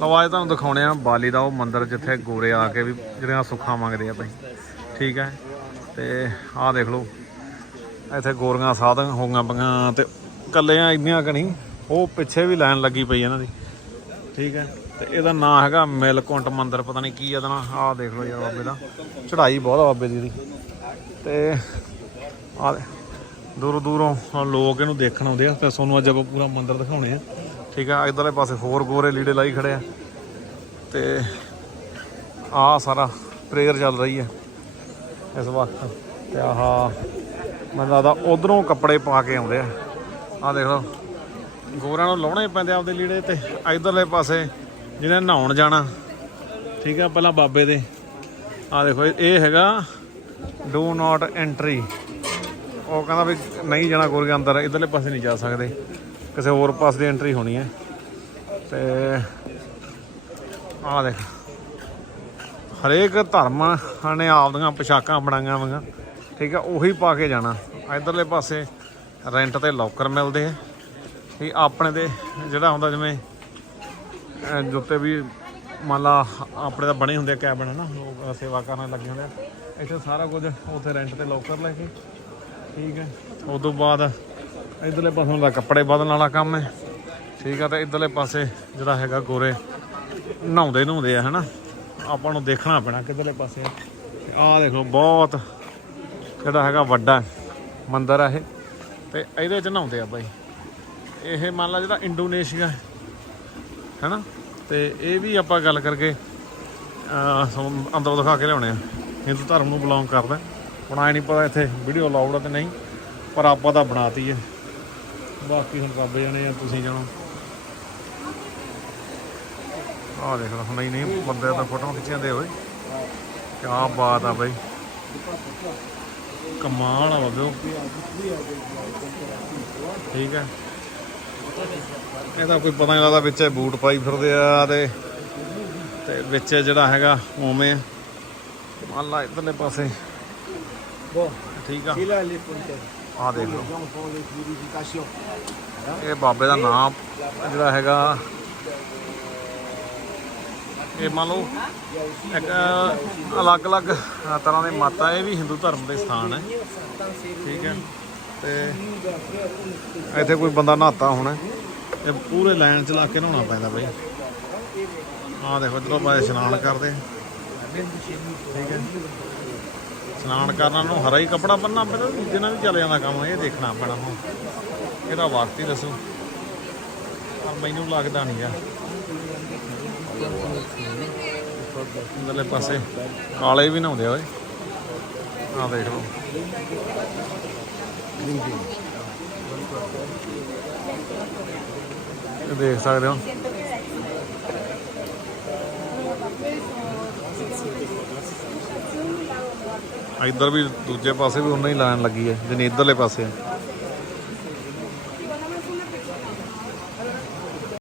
ਲਓ ਅੱਜ ਤੁਹਾਨੂੰ ਦਿਖਾਉਣੇ ਆ, ਬਾਲੀ ਦਾ ਉਹ ਮੰਦਿਰ ਜਿੱਥੇ ਗੋਰੇ ਆ ਕੇ ਵੀ ਜਿਹੜੀਆਂ ਸੁੱਖਾਂ ਮੰਗਦੇ ਆ ਭਾਈ। ਠੀਕ ਹੈ? ਤੇ ਆਹ ਦੇਖ ਲਓ, ਇੱਥੇ ਗੋਰੀਆਂ ਸਾਧਨ ਹੋਈਆਂ ਪਈਆਂ ਤੇ ਕੱਲੇ ਆ ਇੰਨੀਆਂ ਕਣੀ ਉਹ ਪਿੱਛੇ ਵੀ ਲਾਈਨ ਲੱਗੀ ਪਈ ਇਹਨਾਂ ਦੀ। ਠੀਕ ਹੈ? ਤੇ ਇਹਦਾ ਨਾਮ ਹੈਗਾ ਮਿਲਕੁੰਟ ਮੰਦਿਰ, ਪਤਾ ਨਹੀਂ ਕੀ ਇਹਦਾ ਨਾਮ ਆਹ ਦੇਖ ਲਓ ਯਾਰ ਬਾਬੇ ਦਾ, ਚੜ੍ਹਾਈ ਬਹੁਤ ਆ ਬਾਬੇ ਦੀ ਇਹਦੀ। ਤੇ ਆ ਦੂਰੋਂ ਦੂਰੋਂ ਲੋਕ ਇਹਨੂੰ ਦੇਖਣ ਆਉਂਦੇ ਆ, ਤੇ ਤੁਹਾਨੂੰ ਅੱਜ ਆਪਾਂ ਪੂਰਾ ਮੰਦਿਰ ਦਿਖਾਉਣੇ ਆ। ਠੀਕ ਆ, ਇਧਰਲੇ ਪਾਸੇ ਹੋਰ ਗੋਰੇ ਲੀੜੇ ਲਾਈ ਖੜੇ ਆ। ਤੇ ਆ ਸਾਰਾ ਪ੍ਰੇਅਰ ਚੱਲ ਰਹੀ ਹੈ ਇਸ ਵਕਤ। ਤੇ ਆਹ, ਮੈਨੂੰ ਲੱਗਦਾ ਉਧਰੋਂ ਕੱਪੜੇ ਪਾ ਕੇ ਆਉਂਦੇ ਆ। ਆ ਦੇਖ ਲਓ ਗੋਰਾਂ ਨੂੰ ਲਾਉਣੇ ਪੈਂਦੇ ਆਪਦੇ ਲੀੜੇ ਤੇ। ਇਧਰਲੇ ਪਾਸੇ ਜਿਹਨੇ ਨਹਾਉਣ ਜਾਣਾ, ਠੀਕ ਆ, ਪਹਿਲਾਂ ਬਾਬੇ ਦੇ। ਆ ਦੇਖੋ, ਇਹ ਹੈਗਾ ਡੂ ਨਾਟ ਐਂਟਰੀ ਉਹ ਕਹਿੰਦਾ ਵੀ ਨਹੀਂ ਜਾਣਾ ਗੋਰੀਆਂ ਅੰਦਰ, ਇਧਰਲੇ ਪਾਸੇ ਨਹੀਂ ਜਾ ਸਕਦੇ। ਕਿਸੇ ਹੋਰ ਪਾਸੇ ਦੀ ਐਂਟਰੀ ਹੋਣੀ ਹੈ। ਤੇ ਆਹ ਦੇਖ। ਹਰੇਕ ਧਰਮ ਨੇ ਆਪਦੀਆਂ ਪੋਸ਼ਾਕਾਂ ਬਣਾਈਆਂ ਹੋਈਆਂ। ਠੀਕ ਹੈ, ਉਹੀ ਪਾ ਕੇ ਜਾਣਾ। ਇਧਰਲੇ ਪਾਸੇ ਰੈਂਟ ਤੇ ਲੋਕਰ ਮਿਲਦੇ ਆ। ਵੀ ਆਪਣੇ ਦੇ ਜਿਹੜਾ ਹੁੰਦਾ ਜਿਵੇਂ ਜੁੱਤੇ ਵੀ ਮੰਨ ਲਾ ਆਪਣੇ ਤਾਂ ਬਣੇ ਹੁੰਦੇ ਆ ਕੈਬਨ ਹਨਾ ਲੋਕ ਸੇਵਾ ਕਰਨ ਲੱਗੇ ਹੁੰਦੇ ਆ। ਇੱਥੇ ਸਾਰਾ ਕੁਝ ਉੱਥੇ ਰੈਂਟ ਤੇ ਲੋਕਰ ਲੈ ਕੇ। ਠੀਕ ਹੈ, ਉਸ ਤੋਂ ਬਾਅਦ ਇਧਰਲੇ ਪਾਸੋਂ ਦਾ ਕੱਪੜੇ ਬਦਲਣ ਵਾਲਾ ਕੰਮ ਹੈ। ਠੀਕ ਆ ਤੇ ਇਧਰਲੇ ਪਾਸੇ ਜਿਹੜਾ ਹੈਗਾ ਗੋਰੇ ਨਹਾਉਂਦੇ ਨਹਾਉਂਦੇ ਆ ਹਨਾ? ਆਪਾਂ ਨੂੰ ਦੇਖਣਾ ਪੈਣਾ ਕਿਧਰਲੇ ਪਾਸੇ। ਆਹ ਦੇਖੋ ਬਹੁਤ ਜਿਹੜਾ ਹੈਗਾ ਵੱਡਾ ਮੰਦਿਰ ਆ ਇਹ। ਤੇ ਇਹਦੇ 'ਚ ਨਹਾਉਂਦੇ ਆ ਬਾਈ। ਇਹ ਮੰਨ ਲਾ ਜਿਹੜਾ ਇੰਡੋਨੇਸ਼ੀਆ ਹੈ ਹੈਨਾ? ਤੇ ਇਹ ਵੀ ਆਪਾਂ ਗੱਲ ਕਰਕੇ ਅਹ, ਅੰਦਰ ਦਿਖਾ ਕੇ ਲਿਆਉਣੇ ਆ। ਹਿੰਦੂ ਧਰਮ ਨੂੰ ਬਿਲੋਂਗ ਕਰਦਾ। ਹੁਣ ਆਏ ਨਹੀਂ ਪਤਾ ਇੱਥੇ ਵੀਡੀਓ ਅਲਾਉਡ ਆ ਤੇ ਨਹੀਂ ਪਰ ਆਪਾਂ ਤਾਂ ਬਣਾਤੀ ਹੈ। ਬਾਕੀ ਹੁਣ ਬਾਬੇ ਜਾਣੇ ਆ ਤੁਸੀਂ ਜਾਣੋ ਆਹ ਦੇਖ ਲਓ ਨਹੀਂ ਨਹੀਂ ਬੰਦੇ ਤਾਂ ਫੋਟੋ ਖਿੱਚੀਆਂ ਦੇ ਹੋਏ ਕਿਆ ਬਾਤ ਆ ਬਾਈ। ਕਮਾਲ ਆ ਬਾਬਿਓ ਠੀਕ ਹੈ ਇਹਦਾ ਕੋਈ ਪਤਾ ਨਹੀਂ ਲੱਗਦਾ ਵਿੱਚ ਬੂਟ ਪਾਈ ਫਿਰਦੇ ਆ ਤੇ ਤੇ ਵਿੱਚ ਜਿਹੜਾ ਹੈਗਾ ਆ। ਮੰਨ ਲਾ ਇਧਰਲੇ ਪਾਸੇ। ਠੀਕ ਆ। Fila ਦੇਖ ਲਓ। ਇਹ ਬਾਬੇ ਦਾ ਨਾਮ ਜਿਹੜਾ ਹੈਗਾ, ਇਹ ਮੰਨ ਲਓ ਇੱਕ ਅਲੱਗ-ਅਲੱਗ ਤਰ੍ਹਾਂ ਦੇ ਮਾਤਾ ਇਹ ਵੀ ਹਿੰਦੂ ਧਰਮ ਦੇ ਸਥਾਨ ਹੈ। ਠੀਕ ਹੈ। ਤੇ ਇੱਥੇ ਕੋਈ ਬੰਦਾ ਨਹਾਤਾ ਹੋਣਾ, ਇਹ ਪੂਰੇ ਲਾਈਨ ਚ ਲਾ ਕੇ ਨਹਾਉਣਾ ਪੈਂਦਾ ਬਈ। ਆਹ ਦੇਖੋ ਜਦੋਂ ਬਾਏ ਇਸ਼ਨਾਨ ਕਰਦੇ। ਠੀਕ ਹੈ। ਸਨਾਨ ਕਰਨ ਨੂੰ ਹਰਾ ਹੀ ਕੱਪੜਾ ਬੰਨਣਾ ਪੈਂਦਾ, ਦੂਜੇ ਨਾਲ ਵੀ ਚੱਲ ਜਾਂਦਾ ਕੰਮ, ਇਹ ਦੇਖਣਾ ਪੈਣਾ ਹੁਣ। ਇਹਦਾ ਵਕਤ ਹੀ ਦੱਸੋ। ਪਰ ਮੈਨੂੰ ਲੱਗਦਾ ਨਹੀਂ ਆ। ਅੰਦਰਲੇ ਪਾਸੇ ਕਾਲੇ ਵੀ ਨਹਾਉਂਦੇ ਆ ਓਏ। ਆਹ ਦੇਖ ਲਓ। ਦੇਖ ਸਕਦੇ ਹੋ। ਇੱਧਰ ਵੀ ਦੂਜੇ ਪਾਸੇ ਵੀ ਉਨਾ ਹੀ ਲਾਈਨ ਲੱਗੀ ਹੈ ਜਿੰਨੀ ਇੱਧਰਲੇ ਪਾਸੇ ਹੈ।